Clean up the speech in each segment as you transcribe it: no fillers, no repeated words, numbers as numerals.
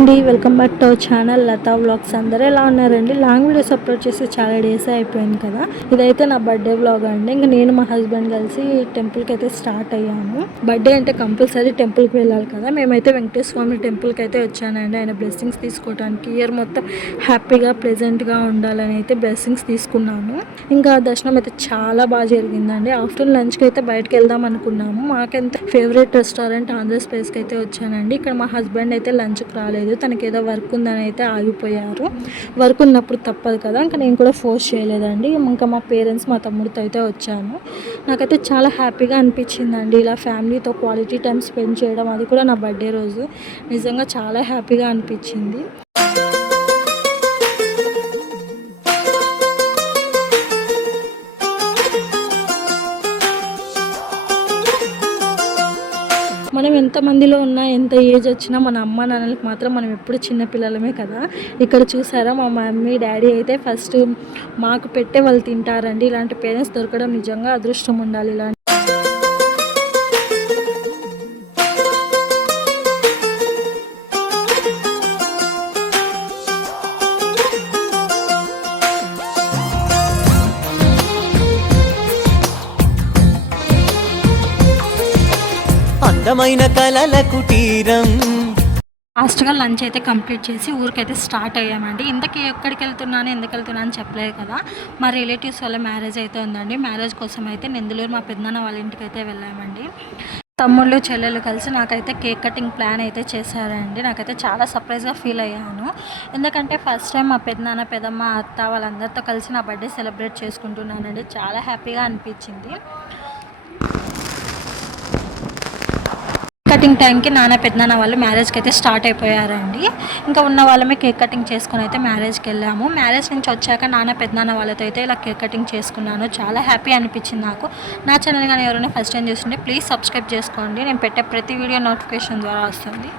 అండి, welcome back to our channel Latha vlogs. అందరూ ఎలా ఉన్నారండి? లాంగ్ వీడియోస్ అప్లోడ్ చేసి చాలా డేస్ అయిపోయింది కదా. ఇదైతే నా బర్త్డే వ్లాగ్ అండి. ఇంకా నేను మా హస్బెండ్ కలిసి టెంపుల్కి అయితే స్టార్ట్ అయ్యాము. బర్త్డే అంటే కంపల్సరీ టెంపుల్కి వెళ్ళాలి కదా. మేమైతే వెంకటేశ్వర స్వామి టెంపుల్కి అయితే వచ్చానండి ఆయన బ్లెస్సింగ్స్ తీసుకోవడానికి. ఇయర్ మొత్తం హ్యాపీగా ప్లెజెంట్గా ఉండాలని అయితే బ్లెస్సింగ్స్ తీసుకున్నాను. ఇంకా దర్శనం అయితే చాలా బాగా జరిగిందండి. ఆఫ్టర్నూన్ లంచ్కి అయితే బయటకు వెళ్దాం అనుకున్నాము. మాకెంత ఫేవరెట్ రెస్టారెంట్ ఆంధ్ర స్పేస్కి అయితే వచ్చానండి. ఇక్కడ మా హస్బెండ్ అయితే లంచ్కి రాలేదు, తనకి ఏదో వర్క్ ఉందని అయితే ఆగిపోయారు. వర్క్ ఉన్నప్పుడు తప్పదు కదా, ఇంకా నేను కూడా ఫోర్స్ చేయలేదండి. ఇంకా మా పేరెంట్స్ మా తమ్ముడితో అయితే వచ్చాను. నాకైతే చాలా హ్యాపీగా అనిపించిందండి ఇలా ఫ్యామిలీతో క్వాలిటీ టైం స్పెండ్ చేయడం, అది కూడా నా బర్త్డే రోజు. నిజంగా చాలా హ్యాపీగా అనిపించింది. మనం ఎంతమందిలో ఉన్నా, ఎంత ఏజ్ వచ్చినా మన అమ్మ నాన్నలకు మాత్రం మనం ఎప్పుడు చిన్నపిల్లలమే కదా. ఇక్కడ చూసారా మా మమ్మీ డాడీ అయితే ఫస్ట్ మాకు పెట్టే వాళ్ళు తింటారండి. ఇలాంటి పేరెంట్స్ దొరకడం నిజంగా అదృష్టం ఉండాలి. ఇలాంటి అందమైన కలల కుటీరం. ఫాస్ట్గా లంచ్ అయితే కంప్లీట్ చేసి ఊరికైతే స్టార్ట్ అయ్యామండి. ఇంతకీ ఎక్కడికి వెళ్తున్నాను, ఎందుకు వెళ్తున్నాను అని చెప్పలేదు కదా. మా రిలేటివ్స్ వాళ్ళ మ్యారేజ్ అయితే ఉందండి. మ్యారేజ్ కోసం అయితే నెందులూరు మా పెద్దనాన్న వాళ్ళ ఇంటికి అయితే వెళ్ళామండి. తమ్ముళ్ళు చెల్లెలు కలిసి నాకైతే కేక్ కటింగ్ ప్లాన్ అయితే చేశారండి. నాకైతే చాలా సర్ప్రైజ్గా ఫీల్ అయ్యాను. ఎందుకంటే ఫస్ట్ టైం మా పెద్దనాన్న పెద్దమ్మ అత్త వాళ్ళందరితో కలిసి నా బర్త్డే సెలబ్రేట్ చేసుకుంటున్నానండి. చాలా హ్యాపీగా అనిపించింది. కటింగ్ టైంకి నాన్న పెద్దనాన్న వాళ్ళు మ్యారేజ్కి అయితే స్టార్ట్ అయిపోయారండి. ఇంకా ఉన్న వాళ్ళమే కేక్ కటింగ్ చేసుకుని అయితే మ్యారేజ్కి వెళ్ళాము. మ్యారేజ్ నుంచి వచ్చాక నాన్న పెద్దనాన్న వాళ్ళతో అయితే ఇలా కేక్ కటింగ్ చేసుకున్నాను. చాలా హ్యాపీ అనిపించింది నాకు. నా ఛానల్ కానీ ఎవరైనా ఫస్ట్ టైం చూస్తుంటే ప్లీజ్ సబ్స్క్రైబ్ చేసుకోండి. నేను పెట్టే ప్రతి వీడియో నోటిఫికేషన్ ద్వారా వస్తుంది.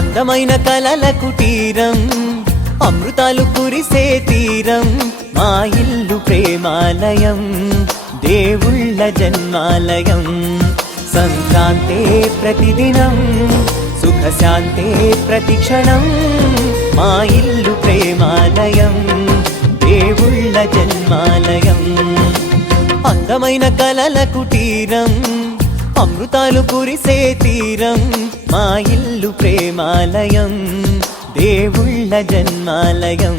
అందమైన కలల కుటీరం, అమృతాలు కురిసే తీరం, మా ఇల్లు ప్రేమాలయం, దేవుళ్ళ జన్మాలయం. సంక్రాంతే ప్రతిదినం, సుఖశాంతే ప్రతిక్షణం, మా ఇల్లు ప్రేమాలయం, దేవుళ్ళ జన్మాలయం. అందమైన కలల కుటీరం, అమృతాలు కురిసే తీరం, మా ఇల్లు ప్రేమాలయం, దేవుళ్ళ జన్మాలయం.